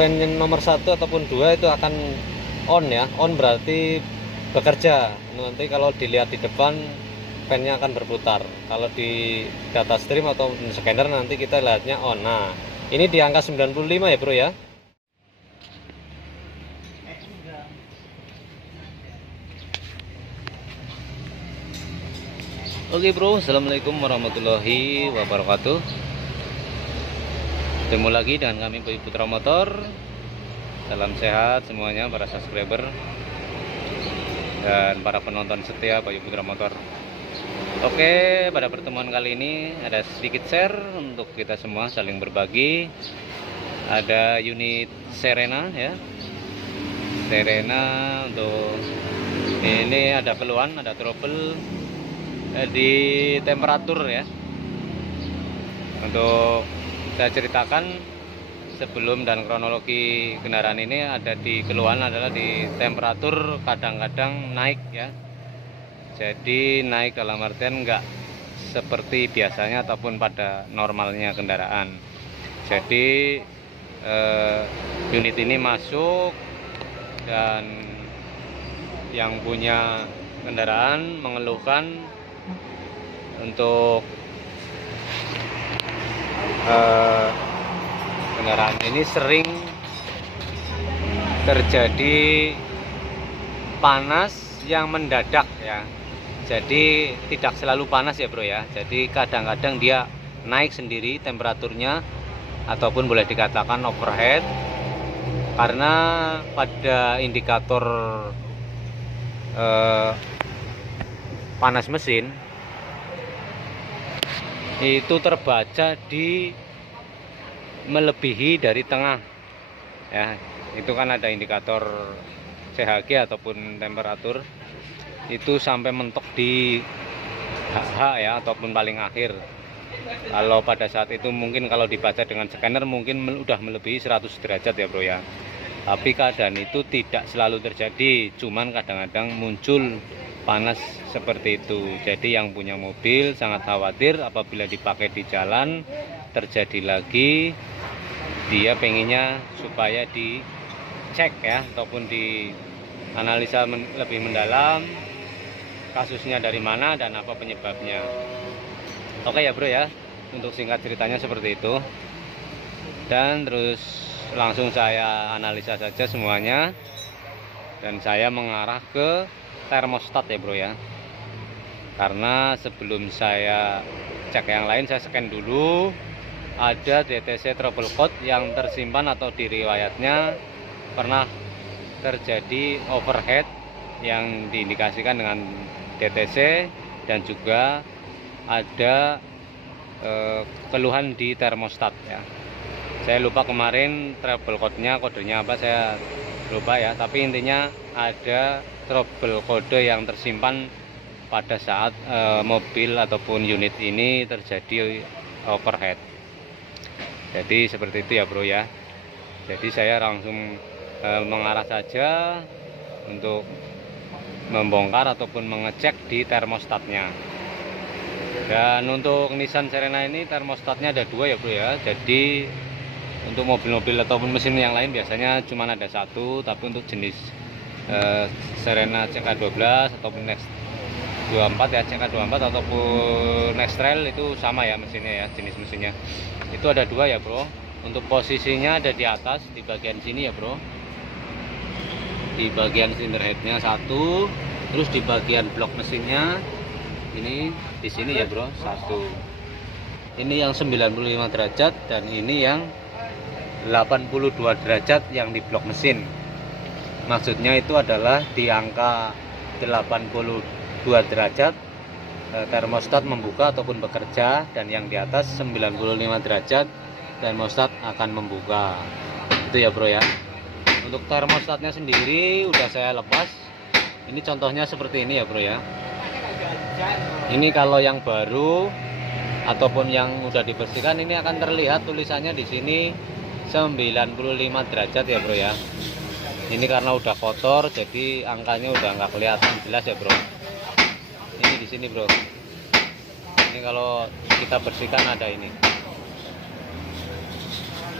fan nomor 1 ataupun 2 itu akan on ya. On berarti bekerja. Nanti kalau dilihat di depan fan-nya akan berputar. Kalau di data stream atau scanner nanti kita lihatnya on. Nah, ini di angka 95 ya bro ya. Oke bro, assalamualaikum warahmatullahi wabarakatuh. Ketemu lagi dengan kami Boy Putra Motor. Salam sehat semuanya para subscriber dan para penonton setia Boy Putra Motor. Oke, pada pertemuan kali ini ada sedikit share untuk kita semua saling berbagi. Ada unit Serena ya. Serena untuk ini ada keluhan, ada trouble di temperatur ya. Untuk saya ceritakan sebelum dan kronologi kendaraan ini, ada di keluhan adalah di temperatur kadang-kadang naik ya. Jadi naik dalam artian enggak seperti biasanya ataupun pada normalnya kendaraan. Jadi unit ini masuk dan yang punya kendaraan mengeluhkan untuk kendaraan ini sering terjadi panas yang mendadak ya. Jadi tidak selalu panas ya bro ya. Jadi kadang-kadang dia naik sendiri temperaturnya ataupun boleh dikatakan overheat, karena pada indikator panas mesin itu terbaca di melebihi dari tengah ya. Itu kan ada indikator CHG ataupun temperatur itu sampai mentok di HH ya, ataupun paling akhir. Kalau pada saat itu mungkin kalau dibaca dengan scanner mungkin udah melebihi 100 derajat ya bro ya. Tapi keadaan itu tidak selalu terjadi, cuman kadang-kadang muncul panas seperti itu. Jadi yang punya mobil sangat khawatir apabila dipakai di jalan terjadi lagi. Dia pengennya supaya dicek ya, ataupun dianalisa lebih mendalam kasusnya dari mana dan apa penyebabnya. Oke ya bro ya, untuk singkat ceritanya seperti itu. Dan terus langsung saya analisa saja semuanya, dan saya mengarah ke termostat ya bro ya. Karena sebelum saya cek yang lain, saya scan dulu ada DTC trouble code yang tersimpan atau di riwayatnya pernah terjadi overheat yang diindikasikan dengan DTC, dan juga ada keluhan di termostat ya. Saya lupa kemarin trouble code-nya, kodenya apa saya lupa ya, tapi intinya ada trouble kode yang tersimpan pada saat mobil ataupun unit ini terjadi overheat. Jadi seperti itu ya bro ya. Jadi saya langsung mengarah saja untuk membongkar ataupun mengecek di termostatnya. Dan untuk Nissan Serena ini termostatnya ada 2 ya bro ya. Jadi untuk mobil-mobil ataupun mesin yang lain biasanya cuma ada 1, tapi untuk jenis Serena CK12 ataupun Next 24 ya, CK24 ataupun Next Trail itu sama ya mesinnya ya, jenis mesinnya. Itu ada 2 ya bro. Untuk posisinya ada di atas di bagian sini ya bro. Di bagian cylinder headnya 1, terus di bagian blok mesinnya ini di sini ya bro 1. Ini yang 95 derajat dan ini yang 82 derajat yang di blok mesin. Maksudnya itu adalah di angka 82 derajat termostat membuka ataupun bekerja, dan yang di atas 95 derajat termostat akan membuka. Itu ya bro ya. Untuk termostatnya sendiri udah saya lepas. Ini contohnya seperti ini ya bro ya. Ini kalau yang baru ataupun yang udah dibersihkan ini akan terlihat tulisannya di sini 95 derajat ya bro ya. Ini karena udah kotor jadi angkanya udah nggak kelihatan jelas ya bro. Ini di sini bro. Ini kalau kita bersihkan ada ini.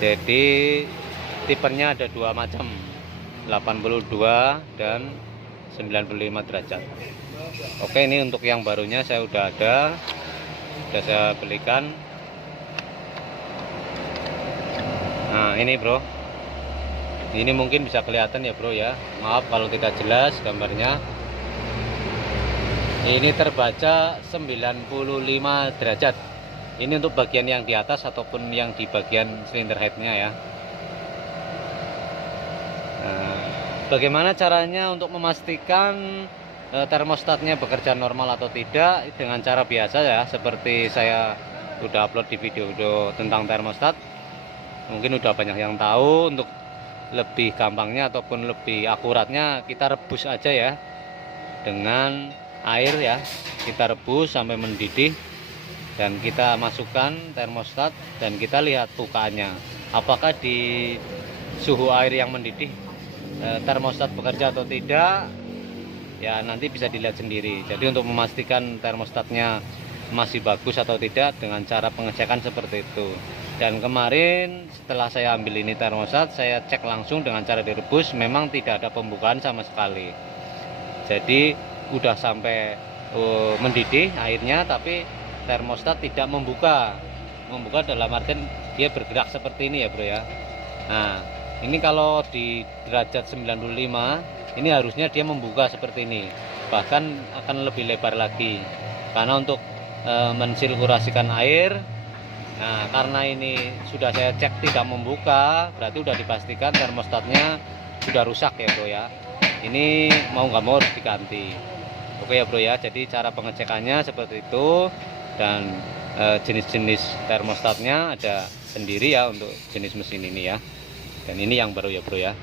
Jadi tipenya ada dua macam, 82 dan 95 derajat. Oke, ini untuk yang barunya saya sudah saya belikan. Nah ini bro, ini mungkin bisa kelihatan ya bro ya, maaf kalau tidak jelas gambarnya. Ini terbaca 95 derajat. Ini untuk bagian yang di atas ataupun yang di bagian silinder headnya ya. Nah, bagaimana caranya untuk memastikan termostatnya bekerja normal atau tidak? Dengan cara biasa ya, seperti saya udah upload di video tentang termostat. Mungkin udah banyak yang tahu. Untuk lebih gampangnya ataupun lebih akuratnya, kita rebus aja ya dengan air ya. Kita rebus sampai mendidih dan kita masukkan termostat dan kita lihat bukaannya, apakah di suhu air yang mendidih termostat bekerja atau tidak ya, nanti bisa dilihat sendiri. Jadi untuk memastikan termostatnya masih bagus atau tidak, dengan cara pengecekan seperti itu. Dan kemarin setelah saya ambil ini termostat, saya cek langsung dengan cara direbus, memang tidak ada pembukaan sama sekali. Jadi udah sampai mendidih airnya, tapi termostat tidak membuka dalam artian dia bergerak seperti ini ya bro ya. Nah ini kalau di derajat 95 ini harusnya dia membuka seperti ini, bahkan akan lebih lebar lagi karena untuk mensirkulasikan air. Nah karena ini sudah saya cek tidak membuka, berarti sudah dipastikan termostatnya sudah rusak ya bro ya. Ini mau nggak mau harus diganti. Oke ya bro ya, jadi cara pengecekannya seperti itu. Dan jenis-jenis termostatnya ada sendiri ya untuk jenis mesin ini ya. Dan ini yang baru ya bro ya.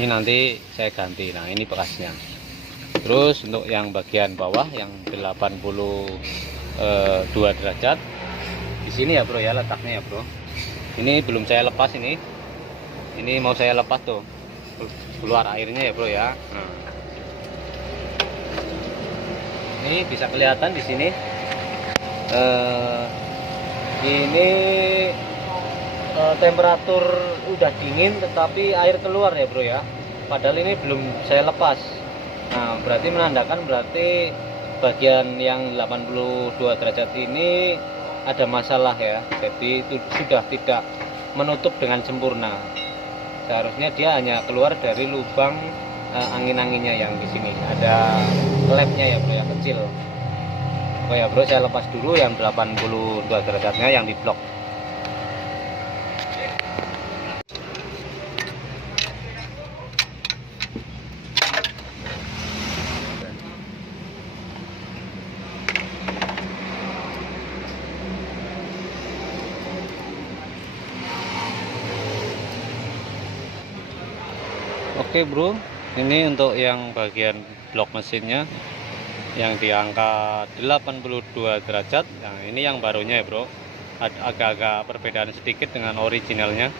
Ini nanti saya ganti. Nah ini bekasnya. Terus untuk yang bagian bawah yang 82 derajat, di sini ya bro ya letaknya ya bro. Ini belum saya lepas ini. Ini mau saya lepas tuh, keluar airnya ya bro ya. Nah, ini bisa kelihatan di sini. Ini temperatur udah dingin tetapi air keluar ya bro ya, padahal ini belum saya lepas. Nah berarti menandakan bagian yang 82 derajat ini ada masalah ya, jadi itu sudah tidak menutup dengan sempurna. Seharusnya dia hanya keluar dari lubang angin-anginnya yang di sini ada klepnya ya bro ya, kecil. Oke ya bro, saya lepas dulu yang 82 derajatnya yang di blok. Oke bro, ini untuk yang bagian blok mesinnya yang di angka 82 derajat. Nah ini yang barunya ya bro, agak-agak perbedaan sedikit dengan originalnya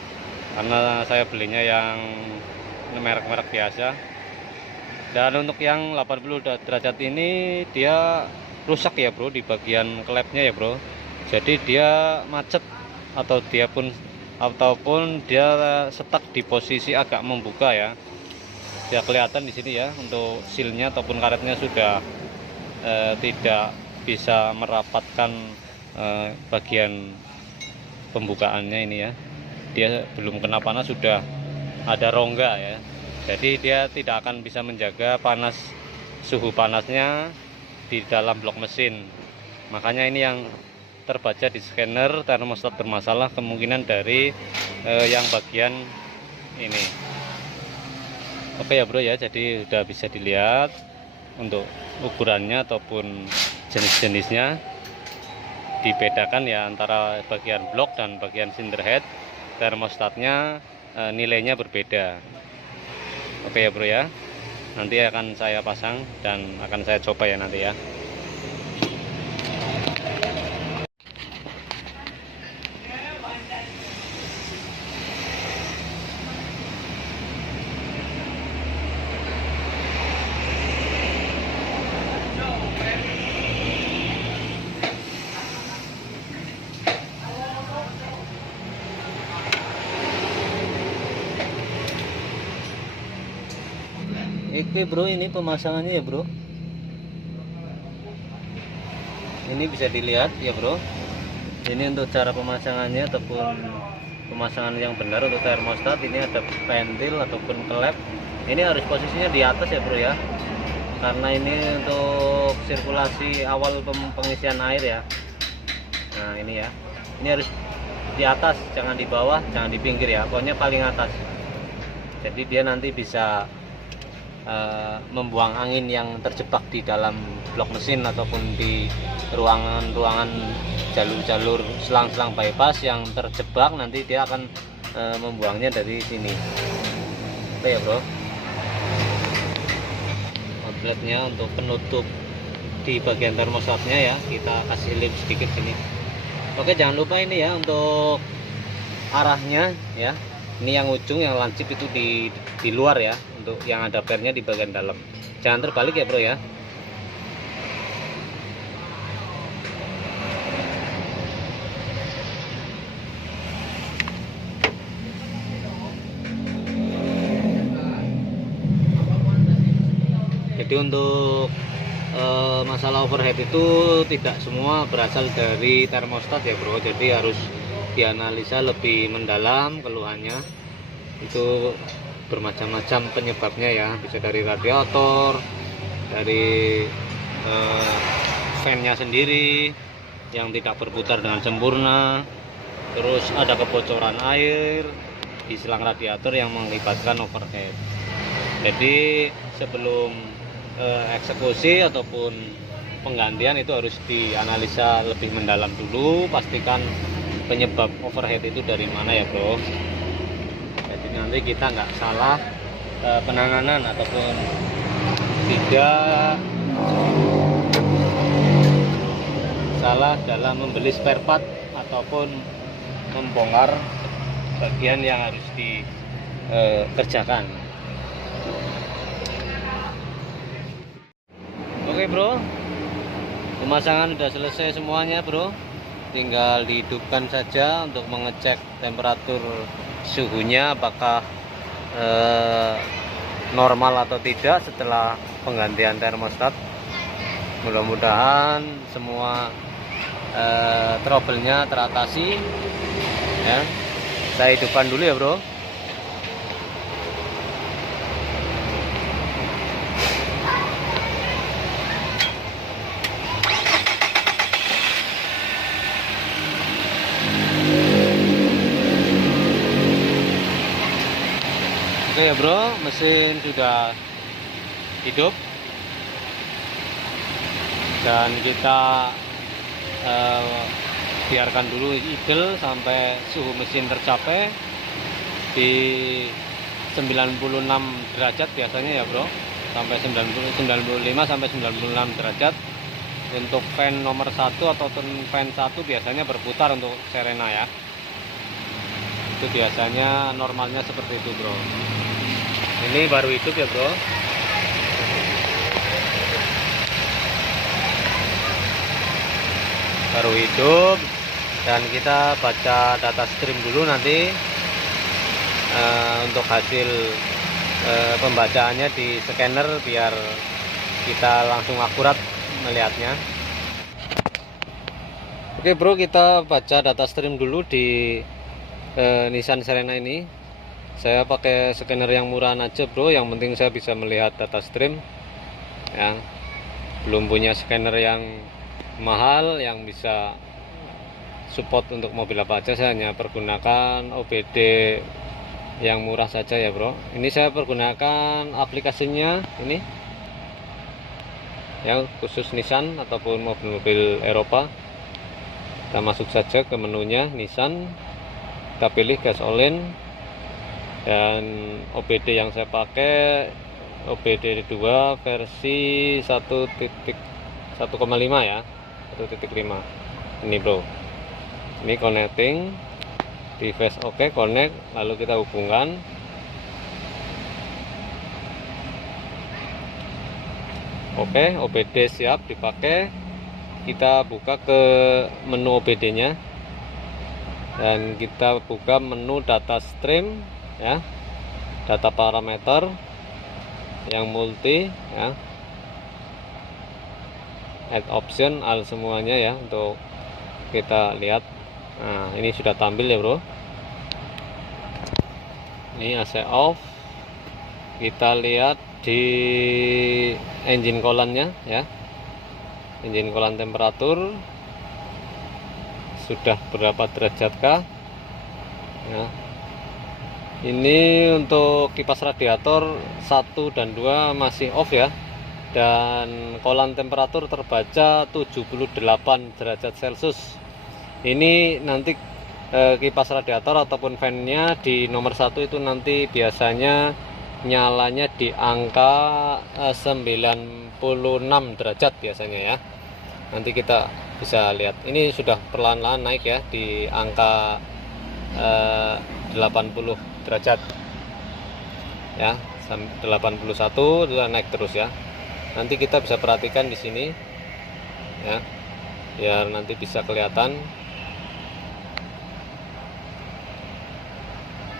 karena saya belinya yang merek-merek biasa. Dan untuk yang 80 derajat ini dia rusak ya bro di bagian klepnya ya bro, jadi dia macet ataupun dia stuck di posisi agak membuka ya. Ya kelihatan di sini ya, untuk sealnya ataupun karetnya sudah tidak bisa merapatkan bagian pembukaannya ini ya. Dia belum kena panas sudah ada rongga ya, jadi dia tidak akan bisa menjaga suhu panasnya di dalam blok mesin. Makanya ini yang terbaca di scanner termostat bermasalah, kemungkinan dari yang bagian ini. Oke ya bro ya, jadi udah bisa dilihat untuk ukurannya ataupun jenis-jenisnya dibedakan ya antara bagian blok dan bagian cylinder head. Termostatnya nilainya berbeda. Oke ya bro ya, nanti akan saya pasang dan akan saya coba ya nanti ya. Oke bro, ini pemasangannya ya bro. Ini bisa dilihat ya bro. Ini untuk cara pemasangannya ataupun pemasangan yang benar untuk termostat. Ini ada pentil ataupun klep. Ini harus posisinya di atas ya bro ya, karena ini untuk sirkulasi awal pengisian air ya. Nah ini ya, ini harus di atas, jangan di bawah, jangan di pinggir ya, pokoknya paling atas. Jadi dia nanti bisa membuang angin yang terjebak di dalam blok mesin ataupun di ruangan-ruangan jalur-jalur selang-selang bypass yang terjebak, nanti dia akan membuangnya dari sini. Oke ya bro. Outletnya untuk penutup di bagian termostatnya ya, kita kasih lem sedikit sini. Oke, jangan lupa ini ya untuk arahnya ya. Ini yang ujung yang lancip itu di luar ya, untuk yang ada pernya di bagian dalam. Jangan terbalik ya bro ya. Jadi untuk masalah overhead itu tidak semua berasal dari termostat ya bro. Jadi harus dianalisa lebih mendalam keluhannya. Itu bermacam-macam penyebabnya ya, bisa dari radiator, dari fan-nya sendiri yang tidak berputar dengan sempurna, terus ada kebocoran air di selang radiator yang mengakibatkan overhead. Jadi sebelum eksekusi ataupun penggantian itu harus dianalisa lebih mendalam dulu, pastikan penyebab overhead itu dari mana ya bro. Jadi nanti kita nggak salah penanganan ataupun tidak salah dalam membeli spare part ataupun membongkar bagian yang harus dikerjakan. Oke bro, pemasangan sudah selesai semuanya bro. Tinggal dihidupkan saja untuk mengecek temperatur suhunya apakah normal atau tidak setelah penggantian termostat. Mudah-mudahan semua trouble-nya teratasi ya. Saya hidupkan dulu ya bro. Oke ya bro, mesin sudah hidup dan kita biarkan dulu idle sampai suhu mesin tercapai di 96 derajat biasanya ya bro, sampai 95 sampai 96 derajat. Untuk fan nomor 1 ataupun fan 1 biasanya berputar untuk Serena ya. Itu biasanya normalnya seperti itu bro. Ini baru hidup ya bro. Baru hidup, dan kita baca data stream dulu nanti untuk hasil pembacaannya di scanner biar kita langsung akurat melihatnya. Oke bro, kita baca data stream dulu di Nissan Serena ini. Saya pakai scanner yang murahan aja bro, yang penting saya bisa melihat data stream ya. Belum punya scanner yang mahal yang bisa support untuk mobil apa aja. Saya hanya pergunakan OBD yang murah saja ya bro. Ini saya pergunakan aplikasinya ini yang khusus Nissan ataupun mobil-mobil Eropa. Kita masuk saja ke menunya Nissan, kita pilih gasoline, dan OBD yang saya pakai OBD 2 versi 1.5 ya, 1.5 ini bro. Ini connecting, device oke, connect, lalu kita hubungkan. Oke, OBD siap dipakai. Kita buka ke menu OBD nya dan kita buka menu data stream ya, data parameter. yang multi ya, add option al semuanya ya, untuk kita lihat. Nah ini sudah tampil ya bro, ini AC off. Kita lihat di engine coolant-nya ya, engine coolant temperatur sudah berapa derajat kah ya. Ini untuk kipas radiator 1 dan 2 masih off ya, dan coolant temperatur terbaca 78 derajat Celcius. Ini nanti kipas radiator ataupun fan-nya di nomor 1 itu nanti biasanya nyalanya di angka 96 derajat biasanya ya. Nanti kita bisa lihat ini sudah perlahan-lahan naik ya di angka 80 derajat ya, 81 sudah naik terus ya. Nanti kita bisa perhatikan di sini ya, biar nanti bisa kelihatan.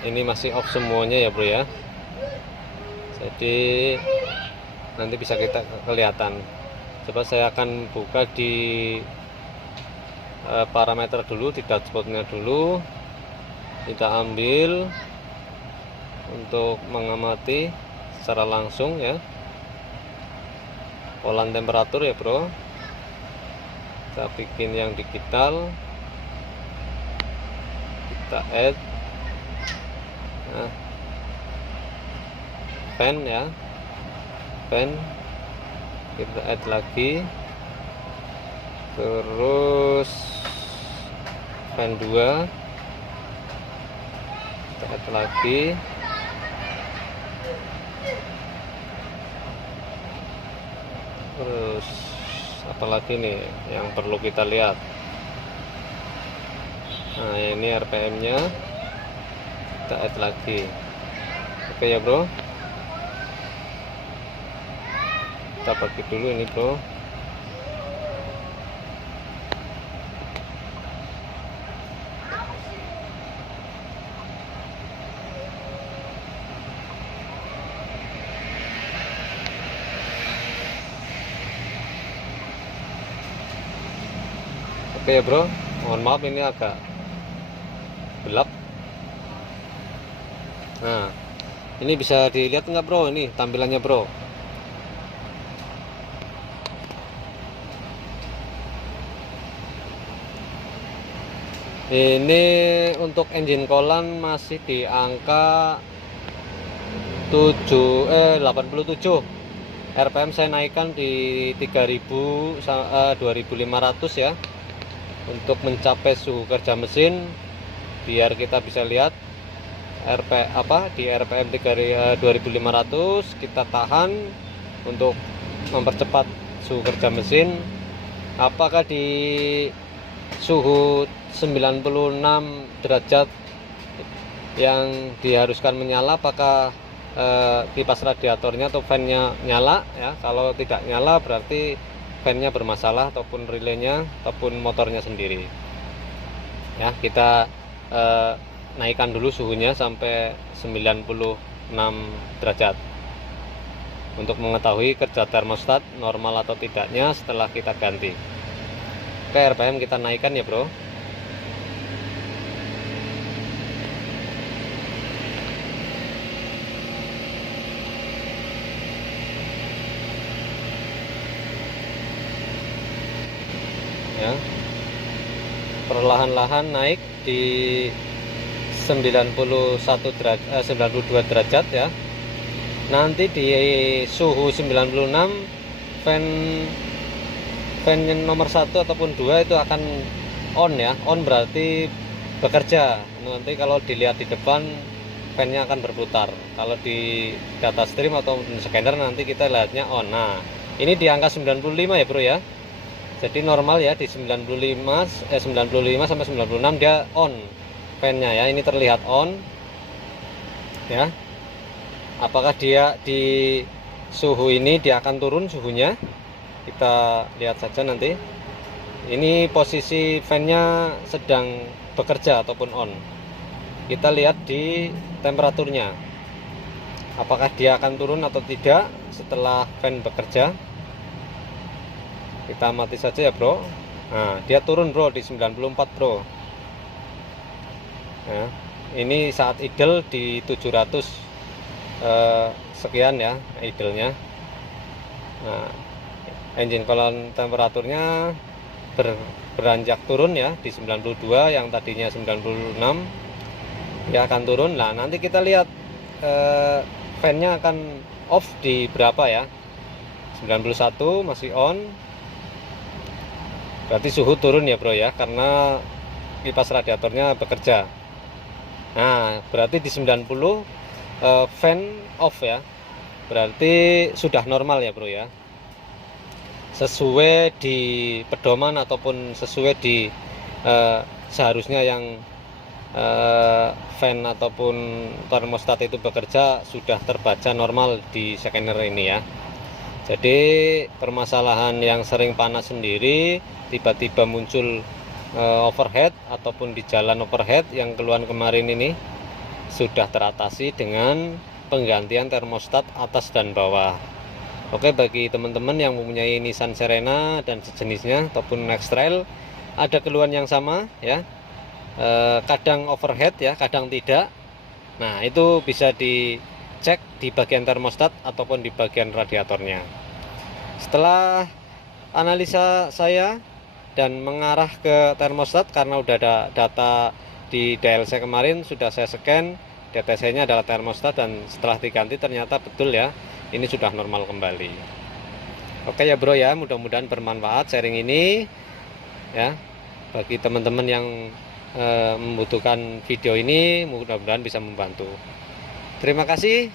Ini masih off semuanya ya bro ya, jadi nanti bisa kita kelihatan. Coba saya akan buka di parameter dulu, di dashboardnya dulu. Kita ambil untuk mengamati secara langsung ya, coolant temperatur ya bro. Kita bikin yang digital, kita add. Nah, fan ya, fan kita add lagi, terus fan 2 kita add lagi, terus apalagi nih yang perlu kita lihat. Nah ini RPM nya kita add lagi. Oke ya bro, kita bagi dulu ini bro. Oke ya bro, mohon maaf ini agak gelap. Nah ini bisa dilihat nggak bro, ini tampilannya bro. Ini untuk engine coolant masih di angka 87. RPM saya naikkan di 3000 2500 ya, untuk mencapai suhu kerja mesin. Biar kita bisa lihat di RPM 2500 kita tahan untuk mempercepat suhu kerja mesin. Apakah di suhu 96 derajat yang diharuskan menyala, apakah kipas radiatornya atau fan-nya nyala ya? Kalau tidak nyala berarti fan-nya bermasalah, ataupun relaynya ataupun motornya sendiri ya. Kita naikkan dulu suhunya sampai 96 derajat untuk mengetahui kerja termostat normal atau tidaknya setelah kita ganti. Oke, RPM kita naikkan ya bro. Ya, perlahan-lahan naik di 92 derajat ya. Nanti di suhu 96 fan nomor 1 ataupun 2 itu akan on ya. On berarti bekerja. Nanti kalau dilihat di depan fan-nya akan berputar. Kalau di data stream atau scanner nanti kita lihatnya on. Nah ini di angka 95 ya bro ya. Jadi normal ya di 95 sampai 96 dia on fan-nya ya. Ini terlihat on ya. Apakah dia di suhu ini dia akan turun suhunya? Kita lihat saja nanti. Ini posisi fan-nya sedang bekerja ataupun on. Kita lihat di temperaturnya. apakah dia akan turun atau tidak setelah fan bekerja. Kita mati saja ya bro. Nah, dia turun bro di 94 bro ya. Ini saat idle di 700 sekian ya idlenya. Nah, engine column temperaturnya beranjak turun ya di 92, yang tadinya 96 dia akan turun. Nah, nanti kita lihat fan-nya akan off di berapa ya. 91 masih on, berarti suhu turun ya bro ya, karena kipas radiatornya bekerja. Nah, berarti di 90 fan off ya, berarti sudah normal ya bro ya, sesuai di pedoman ataupun sesuai di seharusnya yang fan ataupun termostat itu bekerja sudah terbaca normal di scanner ini ya. Jadi permasalahan yang sering panas sendiri, tiba-tiba muncul overhead ataupun di jalan overhead yang keluhan kemarin ini sudah teratasi dengan penggantian termostat atas dan bawah. Oke, bagi teman-teman yang mempunyai Nissan Serena dan sejenisnya ataupun X-Trail ada keluhan yang sama ya, kadang overhead ya, kadang tidak. Nah, itu bisa dicek di bagian termostat ataupun di bagian radiatornya. Setelah analisa saya dan mengarah ke termostat, karena udah ada data di DLC kemarin, sudah saya scan, DTC nya adalah termostat, dan setelah diganti ternyata betul ya, ini sudah normal kembali. Oke ya bro ya, mudah-mudahan bermanfaat sharing ini ya, bagi teman-teman yang membutuhkan video ini, mudah-mudahan bisa membantu. Terima kasih.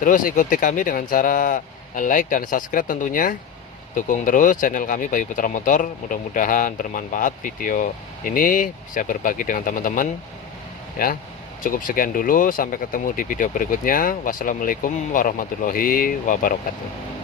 Terus ikuti kami dengan cara like dan subscribe tentunya. Dukung terus channel kami Bayu Putra Motor. Mudah-mudahan bermanfaat video ini, bisa berbagi dengan teman-teman ya. Cukup sekian dulu, sampai ketemu di video berikutnya. Wassalamualaikum warahmatullahi wabarakatuh.